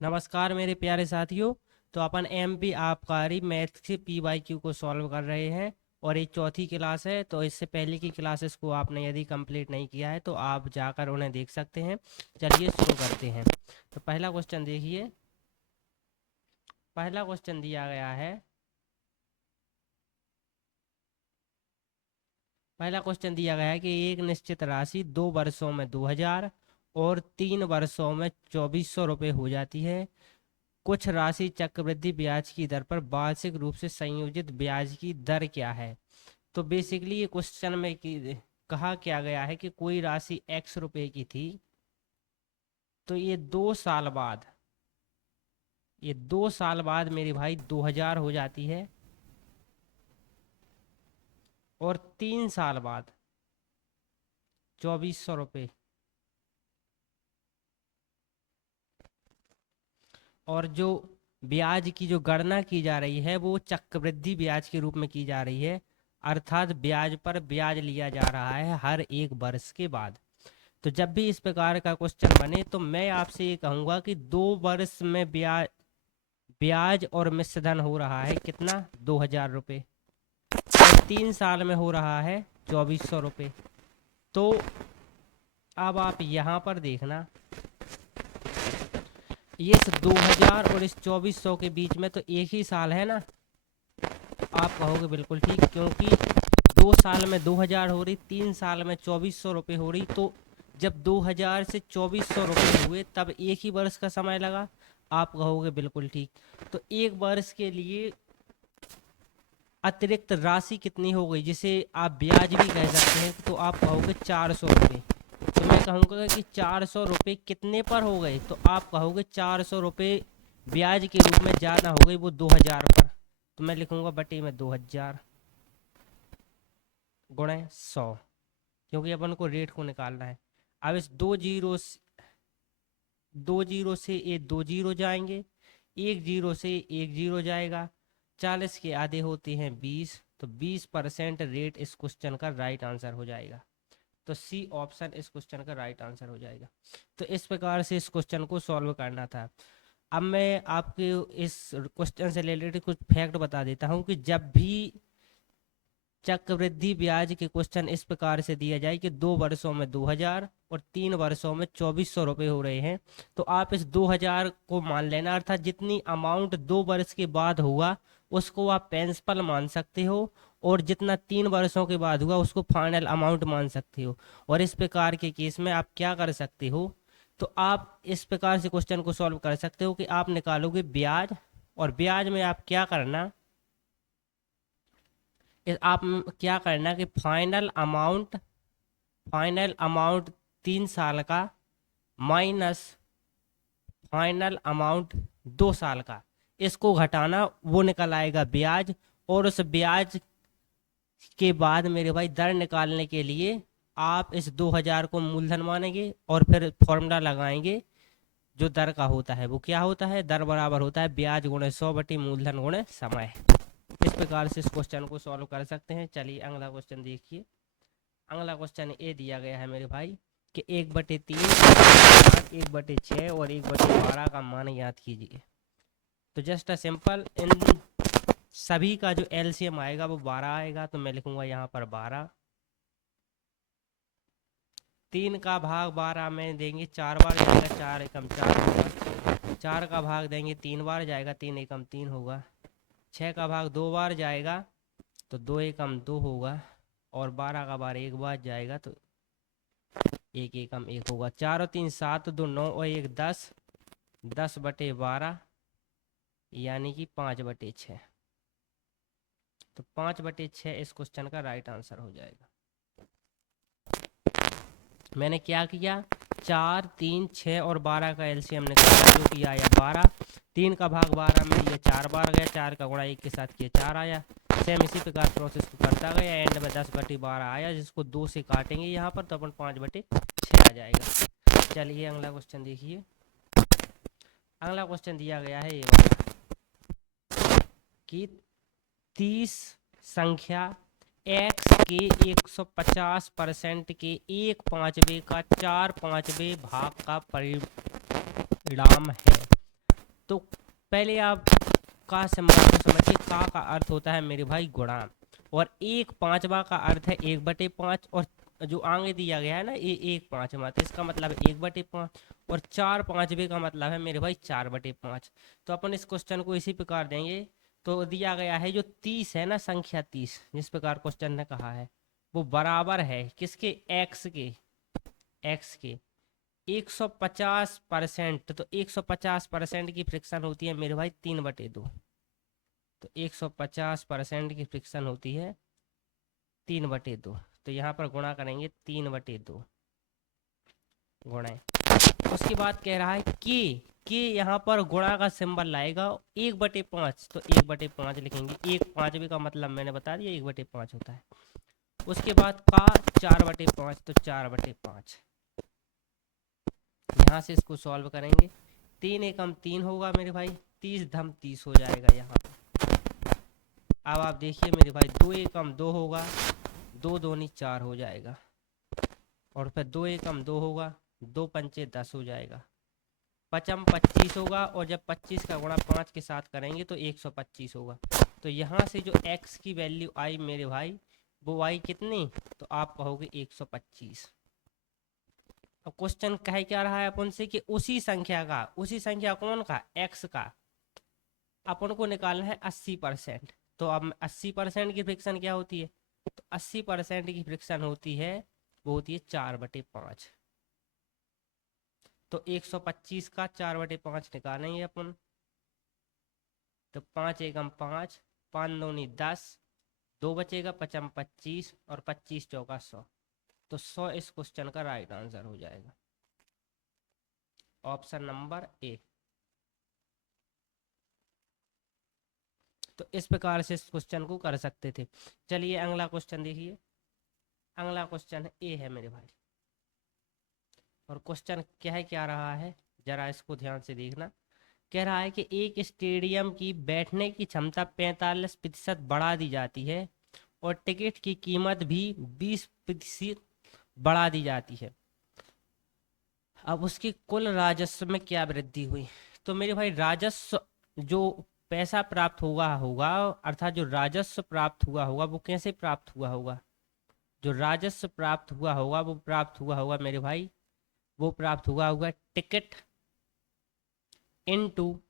नमस्कार मेरे प्यारे साथियों। तो अपन एमपी आबकारी मैथ के पीवाईक्यू को सॉल्व कर रहे हैं और ये चौथी क्लास है। तो इससे पहले की क्लासेस को आपने यदि कंप्लीट नहीं किया है तो आप जाकर उन्हें देख सकते हैं। चलिए शुरू करते हैं। तो पहला क्वेश्चन देखिए। पहला क्वेश्चन दिया गया है। पहला क्वेश्चन दिया गया है कि एक निश्चित राशि 2 वर्षों में 2000 और 3 वर्षों में 2400 रुपये हो जाती है। कुछ राशि चक्रवृद्धि ब्याज की दर पर वार्षिक रूप से संयोजित ब्याज की दर क्या है। तो बेसिकली ये क्वेश्चन में कहा क्या गया है कि कोई राशि x रुपए की थी। तो ये 2 साल बाद मेरे भाई 2000 हो जाती है और 3 साल बाद 2400 रुपये। और जो ब्याज की जो गणना की जा रही है वो चक्रवृद्धि ब्याज के रूप में की जा रही है, अर्थात ब्याज पर ब्याज लिया जा रहा है हर एक वर्ष के बाद। तो जब भी इस प्रकार का क्वेश्चन बने तो मैं आपसे ये कहूंगा कि 2 वर्ष में ब्याज ब्याज और मिश्रधन हो रहा है कितना, 2000 रुपये, और 3 साल में हो रहा है 2400 रुपये। तो अब आप यहाँ पर देखना, ये इस 2000 और इस 2400 के बीच में तो एक ही साल है ना। आप कहोगे बिल्कुल ठीक, क्योंकि 2 साल में 2000 हो रही, 3 साल में 2400 रुपये हो रही। तो जब 2000 से 2400 रुपये हुए तब एक ही वर्ष का समय लगा। आप कहोगे बिल्कुल ठीक। तो एक वर्ष के लिए अतिरिक्त राशि कितनी हो गई, जिसे आप ब्याज भी कह सकते हैं, तो आप कहोगे 400 रुपये। तो मैं कहूँगा कि 400 रुपये कितने पर हो गए, तो आप कहोगे 400 रुपये ब्याज के रूप में ज़्यादा हो गई, वो 2000 पर। तो मैं लिखूँगा बटे में 2000 गुणे 100, क्योंकि अपन को रेट को निकालना है। अब इस दो जीरो से ये 2 जीरो जाएंगे, 1 जीरो से 1 जीरो जाएगा। 40 के आधे होते हैं 20, तो 20% रेट इस क्वेश्चन का राइट आंसर हो जाएगा। तो सी ऑप्शन इस क्वेश्चन का राइट आंसर हो जाएगा। तो इस प्रकार से इस क्वेश्चन को सॉल्व करना था। अब मैं आपके इस क्वेश्चन से रिलेटेड कुछ फैक्ट बता देता हूँ कि जब भी चक्रवृद्धि ब्याज के क्वेश्चन इस प्रकार से दिया जाए कि 2 वर्षों में 2000 और 3 वर्षों में 2400 रुपये हो रहे हैं, तो आप इस 2000 को मान लेना, अर्थात जितनी अमाउंट 2 वर्ष के बाद हुआ उसको आप प्रिंसिपल मान सकते हो, और जितना 3 वर्षों के बाद हुआ उसको फाइनल अमाउंट मान सकते हो। और इस प्रकार के केस में आप क्या कर सकते हो, तो आप इस प्रकार से क्वेश्चन को सॉल्व कर सकते हो कि आप निकालोगे ब्याज, और ब्याज में आप क्या करना, आप क्या करना कि फाइनल अमाउंट 3 साल का माइनस फाइनल अमाउंट 2 साल का, इसको घटाना, वो निकल आएगा ब्याज। और उस ब्याज के बाद मेरे भाई दर निकालने के लिए आप इस 2000 को मूलधन मानेंगे और फिर फॉर्मूला लगाएंगे जो दर का होता है। वो क्या होता है, दर बराबर होता है ब्याज गुणे 100 बटी मूलधन गुणे समय। इस प्रकार से इस क्वेश्चन को सॉल्व कर सकते हैं। चलिए अगला क्वेश्चन देखिए। अगला क्वेश्चन ये दिया गया है मेरे भाई कि 1/3, 1/6 और 1/12 का मान याद कीजिए। तो जस्ट अ सिंपल, इन सभी का जो एलसीएम आएगा वो 12 आएगा। तो मैं लिखूंगा यहाँ पर 12। 3 का भाग 12 में देंगे 4 बार जाएगा, 4 एकम 4 होगा। 4 का भाग देंगे 3 बार जाएगा, 3 एकम 3 होगा। 6 का भाग 2 बार जाएगा तो 2 एकम 2 होगा। और 12 का बार 1 बार जाएगा तो 1 एकम 1 होगा। 4 और 3 7, 2 9 और 1 10, 10/12 यानी कि 5/6। तो 5/6 इस क्वेश्चन का राइट आंसर हो जाएगा। मैंने क्या किया, 4, 3, 6 और 12 का एलसीएम निकाला जो कि आया 12। 3 का भाग 12 में ये 4 बार गया, 4 का गुणा 1 के साथ किया 4 आया। सेम इसी प्रकार प्रोसेस को करता गया, एंड में 10/12 आया, जिसको 2 से काटेंगे यहाँ पर तो अपन 5/6 आ जाएगा। चलिए अगला क्वेश्चन देखिए। अगला क्वेश्चन दिया गया है ये वाला कि 30 संख्या x के 150% के 1/5 का 4/5 भाग का परिणाम है। तो पहले आप का सिंबल को समझिए। का अर्थ होता है मेरे भाई गुणा, और 1/5 का अर्थ है 1/5, और जो आगे दिया गया है ना ये 1/5, तो इसका मतलब है 1/5, और 4/5 का मतलब है मेरे भाई 4/5। तो अपन इस क्वेश्चन को इसी प्रकार देंगे। तो दिया गया है जो 30 है ना, संख्या 30, जिस प्रकार क्वेश्चन ने कहा है, वो बराबर है किसके, एक्स के 150%। तो 150% की फ्रिक्शन होती है मेरे भाई 3/2। तो 150% की फ्रिक्शन होती है 3/2। तो यहाँ पर गुणा करेंगे 3/2 गुणे। उसके बाद कह रहा है कि यहाँ पर गुणा का सिंबल लाएगा 1/5। तो 1/5 लिखेंगे, 1/5 का मतलब मैंने बता दिया 1/5 होता है। उसके बाद का 4/5, तो 4/5। यहाँ से इसको सॉल्व करेंगे, 3 एकम 3 होगा मेरे भाई, 30 धम 30 हो जाएगा यहाँ पे। अब आप देखिए मेरे भाई, 2 एकम 2 होगा, 2 दूनी 4 हो जाएगा, और फिर 2 एकम 2 होगा, 2 पंचे 10 हो जाएगा, 5 25 होगा, और जब 25 का गुणा 5 के साथ करेंगे तो 125 होगा। तो यहाँ से जो x की वैल्यू आई मेरे भाई, वो आई कितनी, तो आप कहोगे 125। अब क्वेश्चन कह क्या रहा है अपन से कि उसी संख्या कौन का, x का अपन को निकालना है 80%। तो अब 80% की फ्रिक्शन क्या होती है, तो 80% की फ्रिक्शन होती है, वो होती है 4/5। तो 125 का 4/5 निकालेंगे अपन। तो 5 एकम 5, 5 दूनी 10, 2 बचेगा, 5 25, और 25 चौका 100। तो 100 इस क्वेश्चन का राइट आंसर हो जाएगा, ऑप्शन नंबर ए। तो इस प्रकार से इस क्वेश्चन को कर सकते थे। चलिए अगला क्वेश्चन देखिए। अगला क्वेश्चन ए है मेरे भाई, और क्वेश्चन क्या रहा है, जरा इसको ध्यान से देखना। कह रहा है कि एक स्टेडियम की बैठने की क्षमता 45% बढ़ा दी जाती है, और टिकट की कीमत भी 20% बढ़ा दी जाती है। अब उसकी कुल राजस्व में क्या वृद्धि हुई। तो मेरे भाई राजस्व, जो पैसा प्राप्त हुआ होगा, अर्थात जो राजस्व प्राप्त हुआ होगा, वो कैसे प्राप्त हुआ होगा। जो राजस्व प्राप्त हुआ होगा वो प्राप्त हुआ होगा मेरे भाई, वो प्राप्त हुआ होगा टिकट इनटू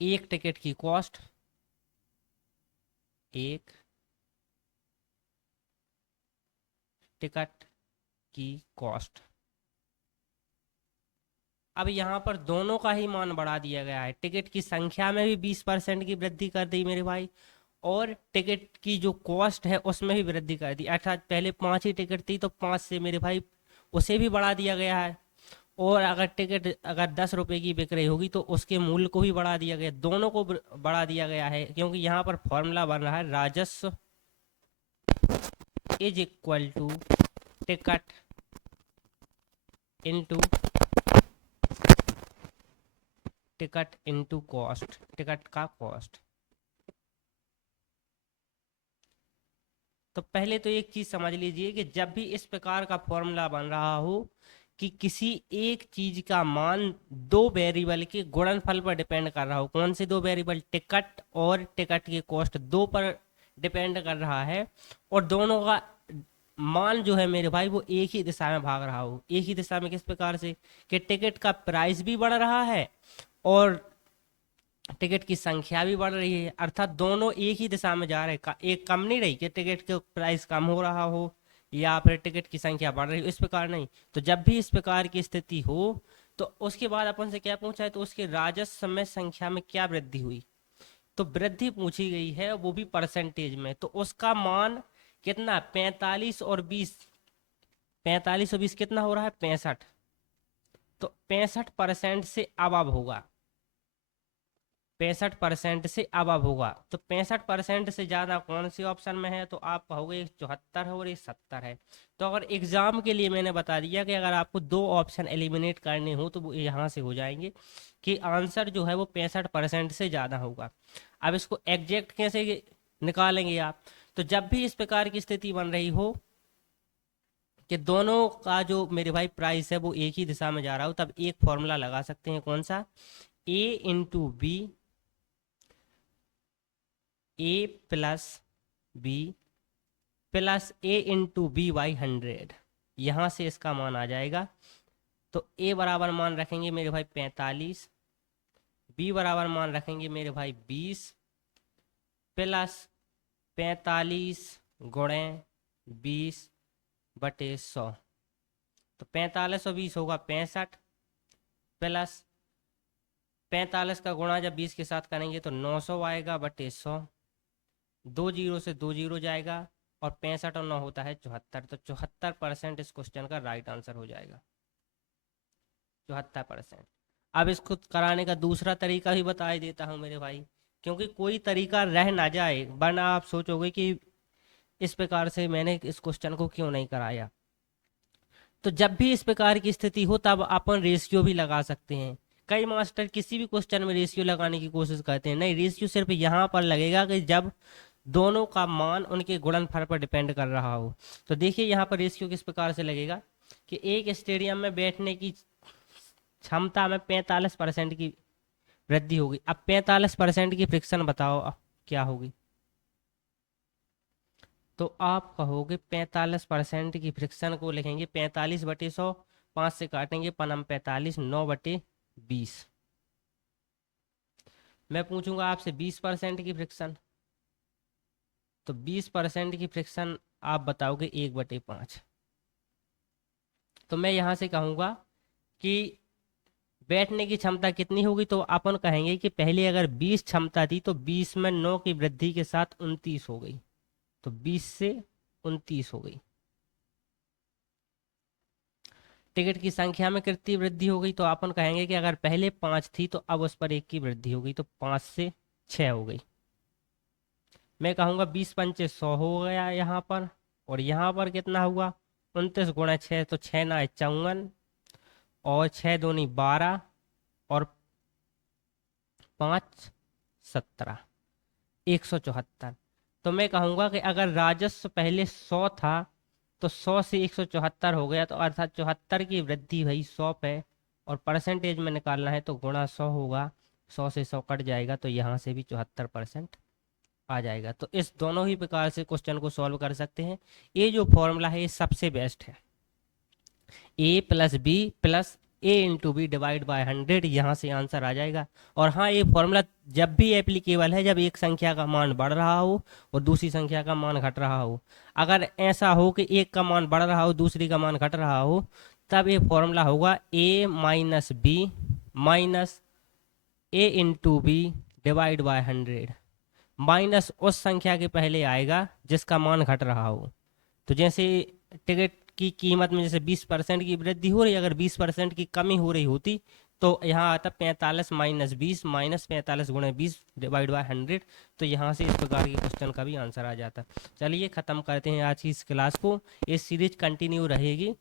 एक टिकट की कॉस्ट, एक टिकट की कॉस्ट। अब यहाँ पर दोनों का ही मान बढ़ा दिया गया है, टिकट की संख्या में भी 20% की वृद्धि कर दी मेरे भाई, और टिकट की जो कॉस्ट है उसमें भी वृद्धि कर दी। अर्थात पहले 5 ही टिकट थी, तो 5 से मेरे भाई उसे भी बढ़ा दिया गया है, और अगर टिकट अगर 10 रुपए की बिक रही होगी तो उसके मूल्य को भी बढ़ा दिया गया, दोनों को बढ़ा दिया गया है। क्योंकि यहाँ पर फॉर्मूला बन रहा है राजस्व is equal to ticket into cost, ticket का कॉस्ट। तो पहले तो एक चीज समझ लीजिए कि जब भी इस प्रकार का फॉर्मूला बन रहा हो कि किसी एक चीज का मान दो वेरिएबल के गुणनफल पर डिपेंड कर रहा हो, कौन से दो वेरिएबल, टिकट और टिकट की कॉस्ट, दो पर डिपेंड कर रहा है, और दोनों का मान जो है मेरे भाई वो एक ही दिशा में भाग रहा हो। एक ही दिशा में किस प्रकार से, कि टिकट का प्राइस भी बढ़ रहा है और टिकट की संख्या भी बढ़ रही है, अर्थात दोनों एक ही दिशा में जा रहे हैं। एक कम नहीं रही कि टिकट का प्राइस कम हो रहा हो या फिर टिकट की संख्या बढ़ रही हो, इस प्रकार नहीं। तो जब भी इस प्रकार की स्थिति हो तो उसके बाद अपन से क्या पूछा है, तो उसके राजस्व में संख्या में क्या वृद्धि हुई। तो वृद्धि पूछी गई है, वो भी परसेंटेज में। तो उसका मान कितना, 45 और 20, 45 और 20 कितना हो रहा है, 65। तो 65% से अबव होगा, 65% से अबव होगा। तो 65% से ज्यादा कौन सी ऑप्शन में है, तो आप कहोगे 74 है और ये 70 है। तो अगर एग्जाम के लिए मैंने बता दिया कि अगर आपको दो ऑप्शन एलिमिनेट करने हो तो वो यहाँ से हो जाएंगे, कि आंसर जो है वो 65% से ज्यादा होगा। अब इसको एग्जैक्ट कैसे निकालेंगे आप, तो जब भी इस प्रकार की स्थिति बन रही हो कि दोनों का जो मेरे भाई प्राइस है वो एक ही दिशा में जा रहा हो, तब एक फॉर्मूला लगा सकते हैं। कौन सा? A into B, A plus B plus A into B by 100। यहाँ से इसका मान आ जाएगा। तो ए बराबर मान रखेंगे मेरे भाई 45, बी बराबर मान रखेंगे मेरे भाई 20 प्लस 45 गुणे 20/100। तो 45 और 20 होगा 65 प्लस 45 का गुणा जब 20 के साथ करेंगे तो 900 आएगा बटे 100। 2 जीरो से 2 जीरो जाएगा और 65 और 9 होता है 74। तो 74% इस क्वेश्चन का राइट आंसर हो जाएगा, 74%। अब इसको कराने का दूसरा तरीका भी बता ही देता हूँ मेरे भाई, क्योंकि कोई तरीका रह ना जाए, वरना आप सोचोगे कि इस प्रकार से मैंने इस क्वेश्चन को क्यों नहीं कराया। तो जब भी इस प्रकार की स्थिति हो तब अपन रेशियो भी लगा सकते हैं। कई मास्टर किसी भी क्वेश्चन में रेशियो लगाने की कोशिश करते हैं, नहीं, रेशियो सिर्फ यहाँ पर लगेगा कि जब दोनों का मान उनके गुणनफल पर डिपेंड कर रहा हो। तो देखिए यहाँ पर रेशियो किस प्रकार से लगेगा कि एक स्टेडियम में बैठने की क्षमता में 45% की वृद्धि होगी। अब 45% की फ्रिक्शन बताओ अब क्या होगी? तो आप कहोगे 45% की फ्रिक्शन को लिखेंगे 45/100, 5 से काटेंगे पनम 45, 9/20। मैं पूछूंगा आपसे 20% की फ्रिक्शन, तो 20% की फ्रिक्शन आप बताओगे 1/5। तो मैं यहाँ से कहूँगा कि बैठने की क्षमता कितनी होगी, तो अपन कहेंगे कि पहले अगर 20 क्षमता थी तो 20 में 9 की वृद्धि के साथ 29 हो गई, तो 20 से 29 हो गई। टिकट की संख्या में कितनी वृद्धि हो गई, तो अपन कहेंगे कि अगर पहले 5 थी तो अब उस पर 1 की वृद्धि हो गई, तो 5 से 6 हो गई। मैं कहूँगा 20 पंचे 100 हो गया यहाँ पर, और यहाँ पर कितना हुआ 29 गुणा 6, तो 6 ना 54 और 6 दूनी 12 और 5 17, 174। तो मैं कहूँगा कि अगर राजस्व पहले 100 था तो 100 से 174 हो गया, तो अर्थात 74 की वृद्धि भाई 100 पे, और परसेंटेज में निकालना है तो गुणा 100 होगा, 100 से 100 कट जाएगा, तो यहाँ से भी 74% आ जाएगा। तो इस दोनों ही प्रकार से क्वेश्चन को सॉल्व कर सकते हैं। ये जो फॉर्मूला है ये सबसे बेस्ट है, A plus B plus A into B divide by 100, यहाँ से आंसर आ जाएगा। और हाँ, ये फॉर्मूला जब भी एप्लीकेबल है जब एक संख्या का मान बढ़ रहा हो और दूसरी संख्या का मान घट रहा हो। अगर ऐसा हो कि एक का मान बढ़ रहा हो दूसरी का मान घट रहा हो, तब ये फॉर्मूला होगा A minus B minus A into B divide by 100। Minus उस संख्या के पहले आएगा जिसका मान घट रहा हो। तो जैसे टिकट की कीमत में जैसे 20% की वृद्धि हो रही, अगर 20% की कमी हो रही होती तो यहाँ आता 45 माइनस 20 माइनस 45 गुणे 20 डिवाइड बाय 100। तो यहाँ से इस प्रकार के क्वेश्चन का भी आंसर आ जाता। चलिए ख़त्म करते हैं आज की इस क्लास को। ये सीरीज कंटिन्यू रहेगी।